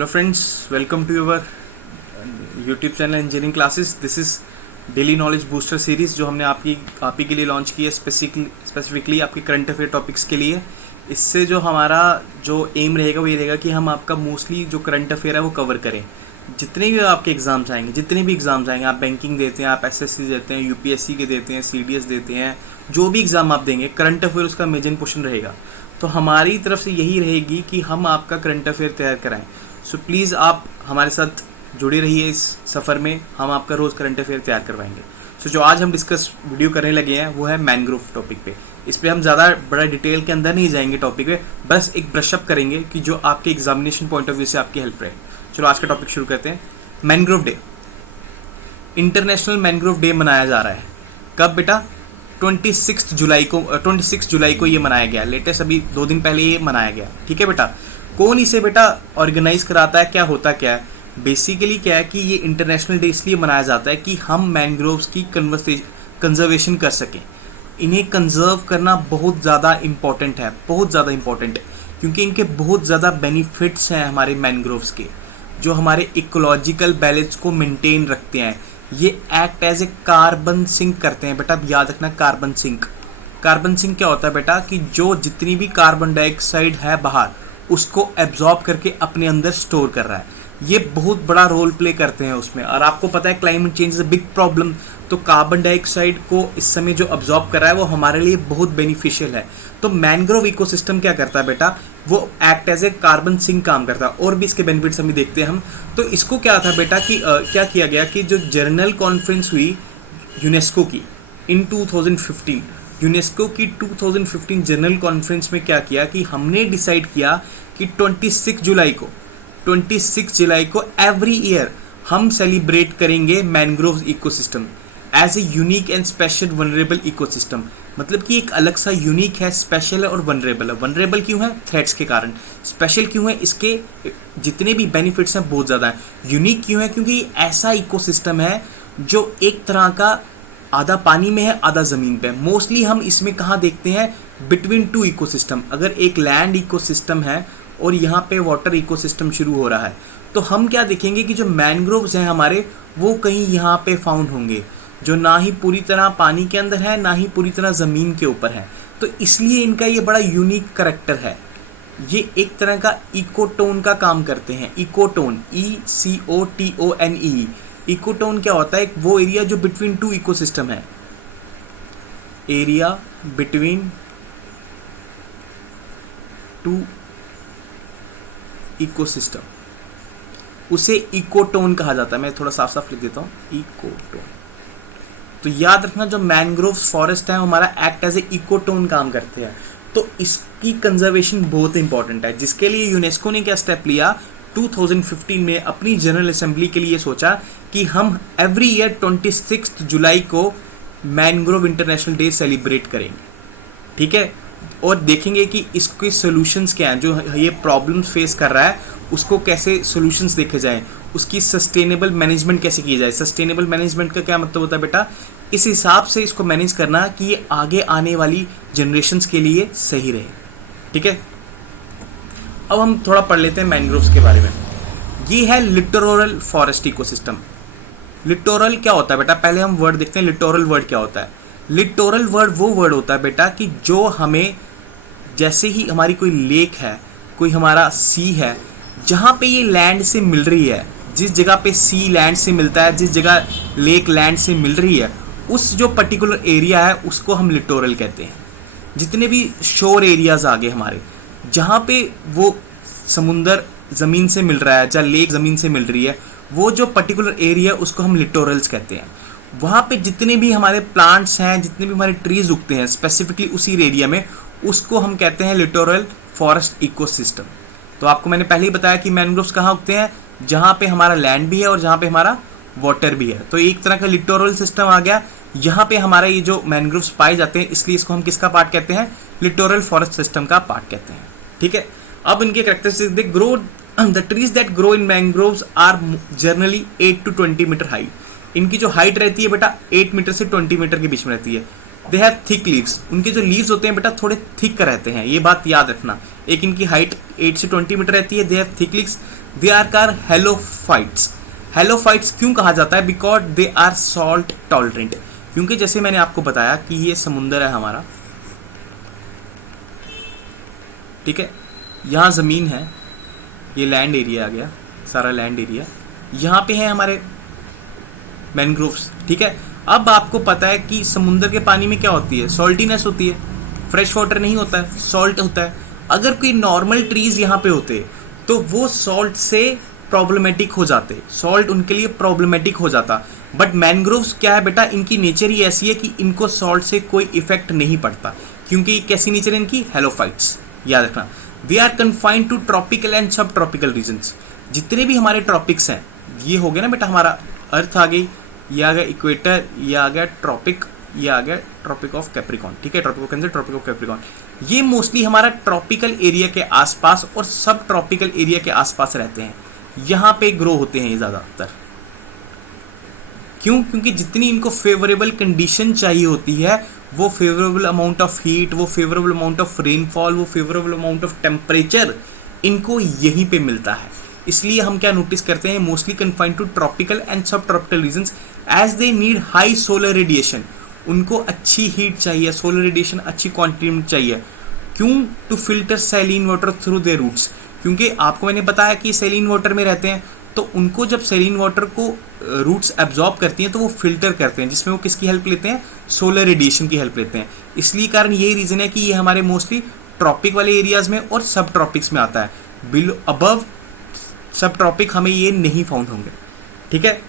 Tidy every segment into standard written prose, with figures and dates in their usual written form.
Hello friends, welcome to your YouTube channel engineering classes. This is daily knowledge booster series जो हमने आप ही के लिए लॉन्च की है, स्पेसिफिकली आपके करंट अफेयर टॉपिक्स के लिए। इससे जो हमारा जो एम रहेगा वो ये रहेगा कि हम आपका मोस्टली जो करंट अफेयर है वो कवर करें। जितने भी आपके एग्ज़ाम्स आएंगे, आप बैंकिंग देते हैं, आप एसएससी देते हैं, यूपीएससी के देते हैं, सीडीएस देते हैं, जो भी एग्ज़ाम आप देंगे करंट अफेयर उसका मेजर पोर्शन रहेगा। तो हमारी तरफ से यही रहेगी कि हम आपका करंट अफेयर तैयार कराएं। सो प्लीज़ आप हमारे साथ जुड़े रहिए इस सफ़र में, हम आपका रोज़ करंट अफेयर तैयार करवाएंगे। सो जो आज हम डिस्कस वीडियो करने लगे हैं वो है मैनग्रोव टॉपिक पे। इस पर हम ज़्यादा बड़ा डिटेल के अंदर नहीं जाएंगे टॉपिक पे, बस एक ब्रशअप करेंगे कि जो आपके एग्जामिनेशन पॉइंट ऑफ व्यू से आपकी हेल्प रहे। चलो आज का टॉपिक शुरू करते हैं। Mangrove day, international mangrove day मनाया जा रहा है। कब बेटा? 26 जुलाई को ये मनाया गया। लेटेस्ट अभी 2 दिन पहले ये मनाया गया। ठीक है बेटा। कौन इसे बेटा ऑर्गेनाइज कराता है, क्या होता क्या है? बेसिकली क्या है कि ये इंटरनेशनल डे इसलिए मनाया जाता है कि हम मैनग्रोव्स की कंजर्वेशन कर सकें। इन्हें कंजर्व करना बहुत ज़्यादा इम्पॉर्टेंट है, बहुत ज़्यादा इम्पॉर्टेंट है, क्योंकि इनके बहुत ज़्यादा बेनिफिट्स हैं हमारे मैनग्रोव्स के, जो हमारे इकोलॉजिकल बैलेंस को मेंटेन रखते हैं। ये act as a carbon sink करते हैं बेटा। याद रखना, कार्बन सिंक। कार्बन सिंक क्या होता है बेटा कि जो जितनी भी कार्बन डाइऑक्साइड है बाहर, उसको एब्जॉर्ब करके अपने अंदर स्टोर कर रहा है। ये बहुत बड़ा रोल प्ले करते हैं उसमें। और आपको पता है climate change is a big problem, तो कार्बन डाइऑक्साइड को इस समय जो अब्जॉर्ब कर रहा है वो हमारे लिए बहुत बेनिफिशियल है। तो मैनग्रोव इकोसिस्टम क्या करता है बेटा, वो act as a carbon sink काम करता है। और भी इसके बेनिफिट्स हम देखते हैं हम। तो इसको क्या था बेटा कि क्या किया गया कि जो जनरल कॉन्फ्रेंस हुई यूनेस्को की इन 2015, यूनेस्को की 2015 जनरल कॉन्फ्रेंस में क्या किया कि हमने डिसाइड किया कि 26 जुलाई को एवरी ईयर हम सेलिब्रेट करेंगे mangrove ecosystem as a unique and special vulnerable ecosystem. मतलब कि एक अलग सा यूनिक है, स्पेशल है और वनरेबल है। वनरेबल क्यों है? थ्रेट्स के कारण। स्पेशल क्यों है? इसके जितने भी बेनिफिट्स हैं बहुत ज़्यादा हैं। यूनिक क्यों है? क्योंकि ये ऐसा इकोसिस्टम है जो एक तरह का आधा पानी में है, आधा ज़मीन पे है। मोस्टली हम इसमें कहाँ देखते हैं? Between two ecosystem. अगर एक लैंड इकोसिस्टम है और यहाँ पे वाटर इकोसिस्टम शुरू हो रहा है, तो हम क्या देखेंगे कि जो मैनग्रोव्स हैं हमारे, वो कहीं यहाँ पे फाउंड होंगे, जो ना ही पूरी तरह पानी के अंदर है, ना ही पूरी तरह ज़मीन के ऊपर है। तो इसलिए इनका ये बड़ा यूनिक करेक्टर है। ये एक तरह का इकोटोन का काम करते हैं। Ecotone, ECOTONE। इकोटोन क्या होता है? एक वो एरिया जो बिटवीन टू इकोसिस्टम है, एरिया बिटवीन टू इकोसिस्टम, उसे इकोटोन कहा जाता है। मैं थोड़ा साफ साफ लिख देता हूँ, इकोटोन। तो याद रखना, जो मैनग्रोव फॉरेस्ट है हमारा एक्ट एज ए इकोटोन काम करते हैं। तो इसकी कंजर्वेशन बहुत इंपॉर्टेंट है, जिसके लिए यूनेस्को ने क्या स्टेप लिया 2015 में अपनी जनरल असेंबली के लिए सोचा कि हम एवरी ईयर 26 जुलाई को मैनग्रोव इंटरनेशनल डे सेलिब्रेट करेंगे। ठीक है। और देखेंगे कि इसके सॉल्यूशंस क्या हैं, जो ये प्रॉब्लम्स फेस कर रहा है उसको कैसे सॉल्यूशंस देखे जाएं, उसकी सस्टेनेबल मैनेजमेंट कैसे की जाए। सस्टेनेबल मैनेजमेंट का क्या मतलब होता है बेटा? इस हिसाब से इसको मैनेज करना कि ये आगे आने वाली जनरेशंस के लिए सही रहे। ठीक है। अब हम थोड़ा पढ़ लेते हैं मैनग्रोव्स के बारे में। ये है लिटोरल फॉरेस्ट इकोसिस्टम। लिटोरल क्या होता है बेटा? पहले हम वर्ड देखते हैं, लिटोरल वर्ड क्या होता है। लिटोरल वर्ड वो वर्ड होता है बेटा कि जो हमें, जैसे ही हमारी कोई लेक है, कोई हमारा सी है, जहाँ पे ये लैंड से मिल रही है, जिस जगह पे सी लैंड से मिलता है, जिस जगह लेक लैंड से मिल रही है, उस जो पर्टिकुलर एरिया है उसको हम लिटोरल कहते हैं। जितने भी शोर एरियाज आ गए हमारे, जहाँ पे वो समुंदर ज़मीन से मिल रहा है, जहाँ लेक ज़मीन से मिल रही है, वो जो पर्टिकुलर एरिया उसको हम लिटोरल्स कहते हैं। वहाँ पे जितने भी हमारे प्लांट्स हैं, जितने भी हमारे ट्रीज उगते हैं स्पेसिफिकली उसी एरिया में, उसको हम कहते हैं लिटोरल फॉरेस्ट इकोसिस्टम। तो आपको मैंने पहले ही बताया कि मैनग्रोव्स कहाँ उगते हैं? जहाँ पे हमारा लैंड भी है और जहाँ पे हमारा वाटर भी है। तो एक तरह का लिटोरल सिस्टम आ गया। यहाँ पे हमारा ये जो मैनग्रोव्स पाए जाते हैं, इसलिए इसको हम किसका पार्ट कहते हैं? लिटोरल फॉरेस्ट सिस्टम का पार्ट कहते हैं। ठीक है। अब इनके कैरेक्टरिस्टिक्स देख। Grow the trees that grow in mangroves are generally 8 to 20 metre high. इनकी जो हाइट रहती है बेटा 8 मीटर से 20 मीटर के बीच में रहती है। दे हैव थिक लीव्स, उनके जो लीव्स होते हैं बेटा थोड़े थिक रहते हैं, ये बात याद रखना। एक इनकी हाइट 8 से 20 मीटर रहती है। They have thick leaves, they are called halophytes. Halophytes क्यों कहा जाता है? Because they are salt tolerant, क्योंकि जैसे मैंने आपको बताया कि ये समुंदर है हमारा, ठीक है, यहाँ ज़मीन है, ये लैंड एरिया आ गया, सारा लैंड एरिया, यहाँ पे है हमारे मैनग्रोव्स, ठीक है। अब आपको पता है कि समुंदर के पानी में क्या होती है? सॉल्टीनेस होती है, फ्रेश वाटर नहीं होता है, सॉल्ट होता है। अगर कोई नॉर्मल ट्रीज यहाँ पे होते तो वो सॉल्ट से प्रॉब्लमेटिक हो जाते, सॉल्ट उनके लिए प्रॉब्लमेटिक हो जाता। बट मैनग्रोव्स क्या है बेटा, इनकी नेचर ही ऐसी है कि इनको सॉल्ट से कोई इफेक्ट नहीं पड़ता, क्योंकि कैसी नेचर है इनकी? हेलोफाइट्स, याद रखना। They are confined to tropical and subtropical regions. जितने भी हमारे ट्रॉपिक्स हैं, ये हो गया ना बेटा हमारा अर्थ आ गई, ये आ गया इक्वेटर, ये आ गया ट्रॉपिक, ये आ गया ट्रॉपिक ऑफ कैप्रिकॉन, ठीक है, tropic of cancer, tropic of Capricorn. ये मोस्टली हमारा ट्रॉपिकल एरिया के आसपास और सब ट्रॉपिकल एरिया के आसपास रहते हैं, यहाँ पे ग्रो होते हैं ये ज़्यादातर। क्यों? क्योंकि जितनी इनको फेवरेबल कंडीशन चाहिए होती है, वो फेवरेबल अमाउंट ऑफ हीट, वो फेवरेबल अमाउंट ऑफ रेनफॉल, वो फेवरेबल अमाउंट ऑफ टेम्परेचर इनको यहीं पे मिलता है। इसलिए हम क्या नोटिस करते हैं, mostly confined to tropical and subtropical regions as they need high solar radiation. उनको अच्छी हीट चाहिए, सोलर रेडिएशन अच्छी क्वांटिटी में चाहिए। क्यों? To filter saline water through their roots, क्योंकि आपको मैंने बताया कि सैलिन वाटर में रहते हैं, तो उनको जब सैलिन वाटर को रूट्स एब्जॉर्ब करती हैं तो वो फिल्टर करते हैं, जिसमें वो किसकी हेल्प लेते हैं? सोलर रेडिएशन की हेल्प लेते हैं। इसलिए कारण यही रीज़न है कि ये हमारे मोस्टली ट्रॉपिक वाले एरियाज़ में और सब ट्रॉपिक्स में आता है। बिलो अबव सब ट्रॉपिक हमें ये नहीं फाउंड होंगे, ठीक है।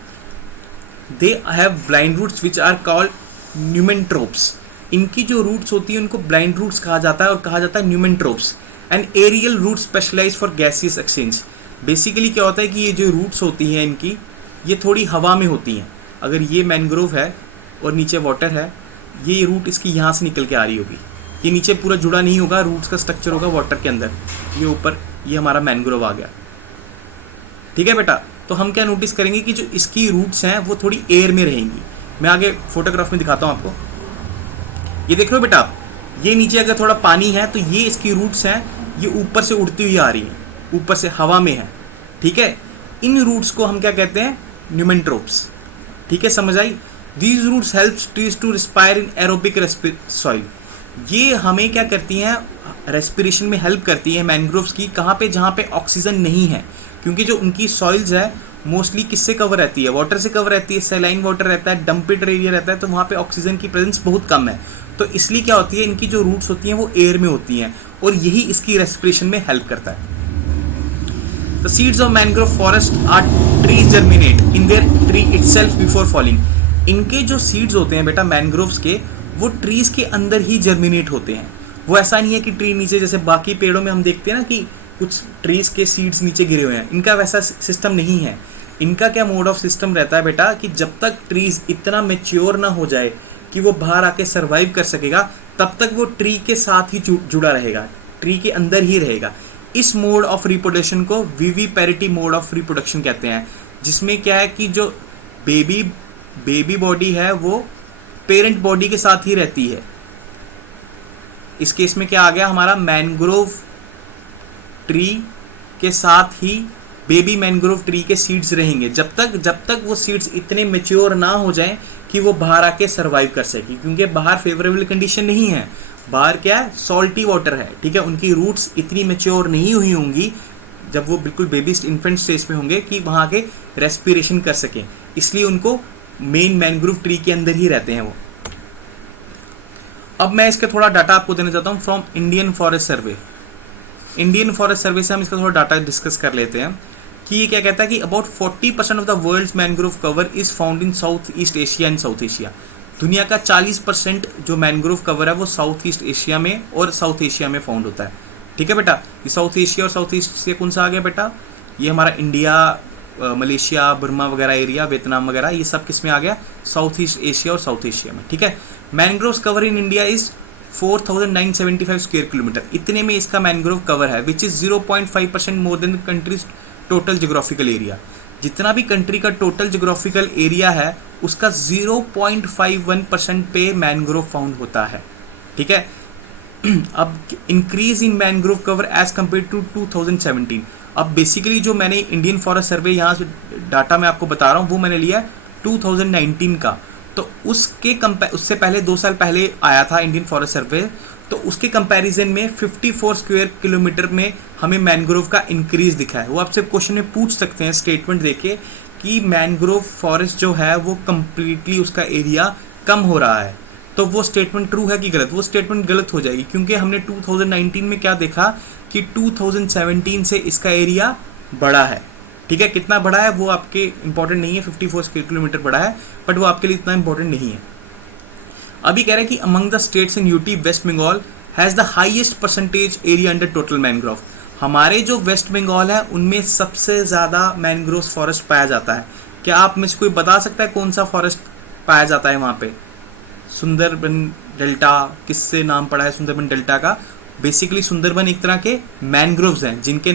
They have blind roots which are called pneumatophores. इनकी जो रूट्स होती है उनको ब्लाइंड रूट्स कहा जाता है और कहा जाता है pneumatophores. And aerial root specialise for gaseous exchange. Basically क्या होता है कि ये जो रूट्स होती हैं इनकी, ये थोड़ी हवा में होती हैं। अगर ये मैनग्रोव है और नीचे वाटर है, ये रूट इसकी यहाँ से निकल के आ रही होगी, ये नीचे पूरा जुड़ा नहीं होगा, रूट्स का स्ट्रक्चर होगा वाटर के अंदर, ये ऊपर ये हमारा मैनग्रोव आ गया, ठीक है बेटा। तो हम क्या नोटिस करेंगे कि जो इसकी रूट्स हैं वो थोड़ी एयर में रहेंगी। मैं आगे फोटोग्राफ में दिखाता हूँ आपको। ये देख रहे हो बेटा आप, ये नीचे अगर थोड़ा पानी है तो ये इसकी रूट्स हैं, ये ऊपर से उड़ती हुई आ रही हैं, ऊपर से हवा में है, ठीक है। इन रूट्स को हम क्या कहते हैं? न्यूमेंट्रोप्स, ठीक है, समझ आई। These roots helps trees to respire in aerobic soil. ये हमें क्या करती हैं? रेस्पिरेशन में हेल्प करती है मैनग्रोव्स की। कहाँ पे? जहाँ पे ऑक्सीजन नहीं है, क्योंकि जो उनकी सॉइल्स है मोस्टली किससे कवर रहती है? वाटर से कवर रहती है, सैलाइन वाटर रहता है, डंपिट एरिया रहता है, तो वहाँ पे ऑक्सीजन की प्रेजेंस बहुत कम है। तो इसलिए क्या होती है, इनकी जो रूट्स होती हैं वो एयर में होती हैं और यही इसकी रेस्पिरेशन में हेल्प करता है। The seeds of mangrove forest are trees germinate in their tree itself before falling. इनके जो सीड्स होते हैं बेटा मैनग्रोव्स के, वो ट्रीज के अंदर ही जर्मिनेट होते हैं। वो ऐसा नहीं है कि ट्री नीचे, जैसे बाकी पेड़ों में हम देखते हैं ना कि कुछ ट्रीज के सीड्स नीचे गिरे हुए हैं, इनका वैसा सिस्टम नहीं है। इनका क्या मोड ऑफ सिस्टम रहता है बेटा कि जब तक ट्रीज इतना मैच्योर ना हो जाए कि वो बाहर आके सरवाइव कर सकेगा, तब तक वो ट्री के साथ ही जुड़ा रहेगा, ट्री के अंदर ही रहेगा। इस मोड ऑफ रिप्रोडक्शन को विविपेरिटी मोड ऑफ रिप्रोडक्शन कहते हैं, जिसमें क्या है कि जो बेबी बॉडी है वो पेरेंट बॉडी के साथ ही रहती है। इस केस में क्या आ गया हमारा? मैनग्रोव ट्री के साथ ही बेबी मैनग्रोव ट्री के सीड्स रहेंगे जब तक वो सीड्स इतने मेच्योर ना हो जाएं कि वो बाहर आके सरवाइव कर सके, क्योंकि बाहर फेवरेबल कंडीशन नहीं है। बाहर क्या है? सॉल्टी वाटर है, ठीक है। उनकी रूट्स इतनी मेच्योर नहीं हुई होंगी जब वो बिल्कुल बेबी इन्फेंट स्टेज में होंगे कि वहाँ के रेस्पिरेशन कर सकें, इसलिए उनको मेन मैनग्रोव ट्री के अंदर ही रहते हैं वो। अब मैं इसका थोड़ा डाटा आपको देना चाहता हूँ from Indian forest survey. Indian forest survey से हम इसका थोड़ा डाटा डिस्कस कर लेते हैं कि ये क्या कहता है कि about 40% of the world's mangrove cover is found in South East Asia and South Asia. दुनिया का 40% जो मैनग्रोव कवर है वो साउथ ईस्ट एशिया में और साउथ एशिया में फाउंड होता है, ठीक है बेटा। ये साउथ एशिया और साउथ ईस्ट से कौन सा आ गया बेटा? ये हमारा इंडिया, मलेशिया, बर्मा वगैरह एरिया, वियतनाम वगैरह, ये सब किस में आ गया? साउथ ईस्ट एशिया और साउथ एशिया में, ठीक है। Mangrove cover in India is 4975 square kilometre, इतने में इसका मैनग्रोव कवर है, which is 0.5% more than countries total geographical area. जितना भी कंट्री का टोटल जोग्राफिकल एरिया है उसका 0.51% पे मैनग्रोव फाउंड होता है, ठीक है। अब increase in mangrove cover as compare to 2017। अब बेसिकली जो मैंने इंडियन फॉरेस्ट सर्वे यहाँ से डाटा मैं आपको बता रहा हूँ वो मैंने लिया 2019 का, तो उससे पहले 2 साल पहले आया था इंडियन फॉरेस्ट सर्वे, तो उसके कंपैरिजन में 54 स्क्वायर किलोमीटर में हमें मैनग्रोव का इंक्रीज दिखा है। वो आपसे क्वेश्चन में पूछ सकते हैं स्टेटमेंट देके कि मैनग्रोव फॉरेस्ट जो है वो कम्प्लीटली उसका एरिया कम हो रहा है, तो वो स्टेटमेंट ट्रू है कि गलत? वो स्टेटमेंट गलत हो जाएगी, क्योंकि हमने 2019 में क्या देखा कि 2017 से इसका एरिया बढ़ा है, ठीक है। कितना बढ़ा है वो आपके इंपॉर्टेंट नहीं है, 54 स्क्वायर किलोमीटर बढ़ा है, बट वो आपके लिए इतना इंपॉर्टेंट नहीं है। अभी कह रहे हैं कि among the states in UT West Bengal has the highest percentage area under total mangrove. हमारे जो वेस्ट बंगाल है उनमें सबसे ज़्यादा मैनग्रोव फॉरेस्ट पाया जाता है। क्या आप में से कोई बता सकता है कौन सा फॉरेस्ट पाया जाता है वहाँ पे? सुंदरबन डेल्टा, किससे नाम पड़ा है सुंदरबन डेल्टा का? बेसिकली सुंदरबन एक तरह के मैनग्रोव्स हैं जिनके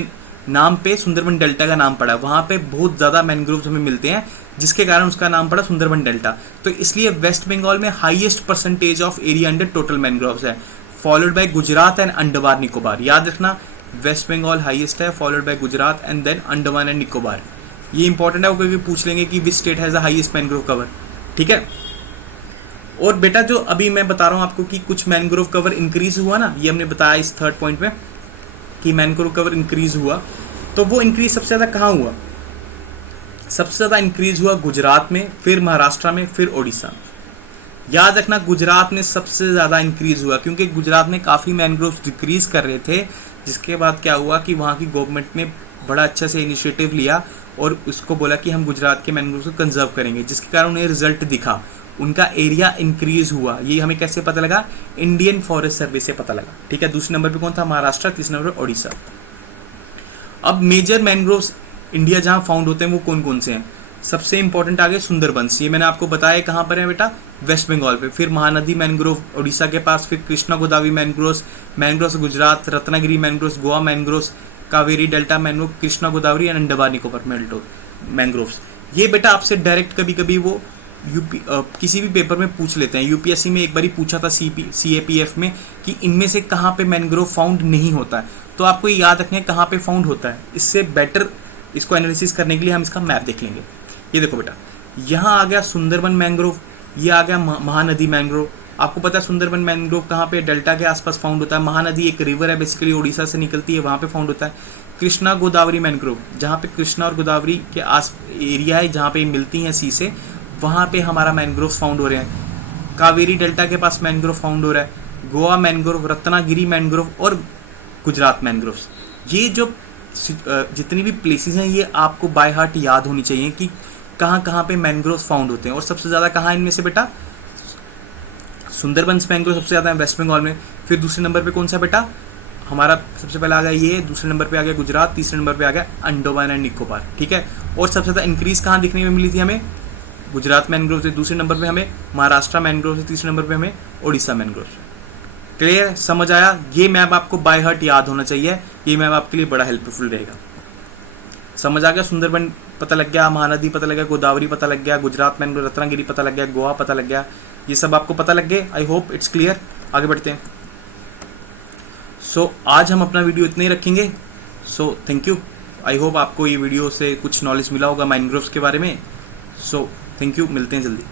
नाम पे सुंदरबन डेल्टा का नाम पड़ा है। वहाँ पे बहुत ज़्यादा मैनग्रोव्स हमें मिलते हैं जिसके कारण उसका नाम पड़ा सुंदरबन डेल्टा। तो इसलिए वेस्ट बंगाल में highest percentage of area under total mangroves है, followed by Gujarat and Andaman Nicobar. याद रखना, वेस्ट बंगाल हाईएस्ट है, followed by Gujarat and then Andaman and Nicobar. ये इंपॉर्टेंट है, वो कभी पूछ लेंगे कि which state has the highest mangrove cover, ठीक है। और बेटा जो अभी मैं बता रहा हूँ आपको कि कुछ मैनग्रोव कवर इंक्रीज हुआ ना, ये हमने बताया इस थर्ड पॉइंट में कि मैनग्रोव कवर इंक्रीज हुआ, तो वो इंक्रीज सबसे ज़्यादा कहाँ हुआ? सबसे ज़्यादा इंक्रीज हुआ गुजरात में, फिर महाराष्ट्र में, फिर ओडिशा में। याद रखना, गुजरात में सबसे ज़्यादा इंक्रीज हुआ क्योंकि गुजरात में काफ़ी मैनग्रोव्स डिक्रीज कर रहे थे, जिसके बाद क्या हुआ कि वहाँ की गवर्नमेंट ने बड़ा अच्छा से इनिशिएटिव लिया और उसको बोला कि हम गुजरात के मैनग्रोव्स को कंजर्व करेंगे, जिसके कारण उन्हें रिजल्ट दिखा, उनका एरिया इंक्रीज हुआ। ये हमें कैसे पता लगा? इंडियन फॉरेस्ट सर्वे से पता लगा, ठीक है। दूसरे नंबर पे कौन था? महाराष्ट्र, तीसरे नंबर पर ओडिशा। अब मेजर मैनग्रोव्स इंडिया जहाँ फाउंड होते हैं वो कौन कौन से हैं? सबसे इंपॉर्टेंट आ गए सुंदरबंस, ये मैंने आपको बताया कहाँ पर है बेटा? वेस्ट बंगाल पे। फिर महानदी मैनग्रोव ओडिशा के पास, फिर Krishna Godavari mangroves Gujarat, Ratnagiri mangroves Goa, mangroves Kaveri delta mangrove, Krishna Godavari and Andaman Nicobar mangroves. ये बेटा आपसे डायरेक्ट कभी कभी वो किसी भी पेपर में पूछ लेते हैं। यूपीएससी में एक बार ही पूछा था CAPF में कि इनमें से कहाँ पे मैनग्रोव फाउंड नहीं होता है, तो आपको ये याद रखना है कहाँ पे फाउंड होता है। इससे बेटर इसको एनालिसिस करने के लिए हम इसका मैप देख लेंगे। ये देखो बेटा, यहाँ आ गया सुंदरबन मैनग्रोव, ये आ गया महानदी मैनग्रोव। आपको पता है सुंदरबन मैनग्रोव कहाँ पे? डेल्टा के आसपास फाउंड होता है। महानदी एक रिवर है, बेसिकली उड़ीसा से निकलती है, वहाँ पे फाउंड होता है। कृष्णा गोदावरी मैनग्रोव, जहाँ पे कृष्णा और गोदावरी के आस एरिया है जहाँ पे मिलती हैं सी से, वहाँ पे हमारा मैनग्रोव फाउंड हो रहे हैं। कावेरी डेल्टा के पास मैनग्रोव फाउंड हो रहा है। गोवा मैनग्रोव, रत्नागिरी मैनग्रोव और गुजरात मैनग्रोव्स। ये जो जितनी भी प्लेसेस हैं ये आपको बाय हार्ट याद होनी चाहिए कि कहाँ कहाँ पे मैनग्रोव फाउंड होते हैं। और सबसे ज़्यादा कहाँ इनमें से बेटा? सुंदरबंस मैनग्रोव सबसे ज़्यादा है वेस्ट बंगाल में। फिर दूसरे नंबर पे कौन सा बेटा? हमारा सबसे पहले आ गया ये, दूसरे नंबर पे आ गया गुजरात, तीसरे नंबर पे आ गया अंडमान एंड निकोबार, ठीक है। और सबसे ज़्यादा इंक्रीज़ कहाँ दिखने में मिली थी हमें? गुजरात मैनग्रोव से, दूसरे नंबर पे हमें महाराष्ट्र मैनग्रोव से, तीसरे नंबर पे हमें ओडिशा मैनग्रोव से। क्लियर? समझ आया? ये मैप आपको बाय हार्ट याद होना चाहिए, ये मैप आपके लिए बड़ा हेल्पफुल रहेगा। समझ आ गया? सुंदरबन पता लग गया, महानदी पता लग गया, गोदावरी पता लग गया, गुजरात मैनग्रोव, रत्नागिरी पता लग गया, गोवा पता लग गया, ये सब आपको पता लग गए। I hope it's clear. आगे बढ़ते हैं। सो आज हम अपना वीडियो इतने ही रखेंगे। So thank you. I hope आपको ये वीडियो से कुछ नॉलेज मिला होगा मैनग्रोव्स के बारे में। सो थैंक यू, मिलते हैं जल्दी।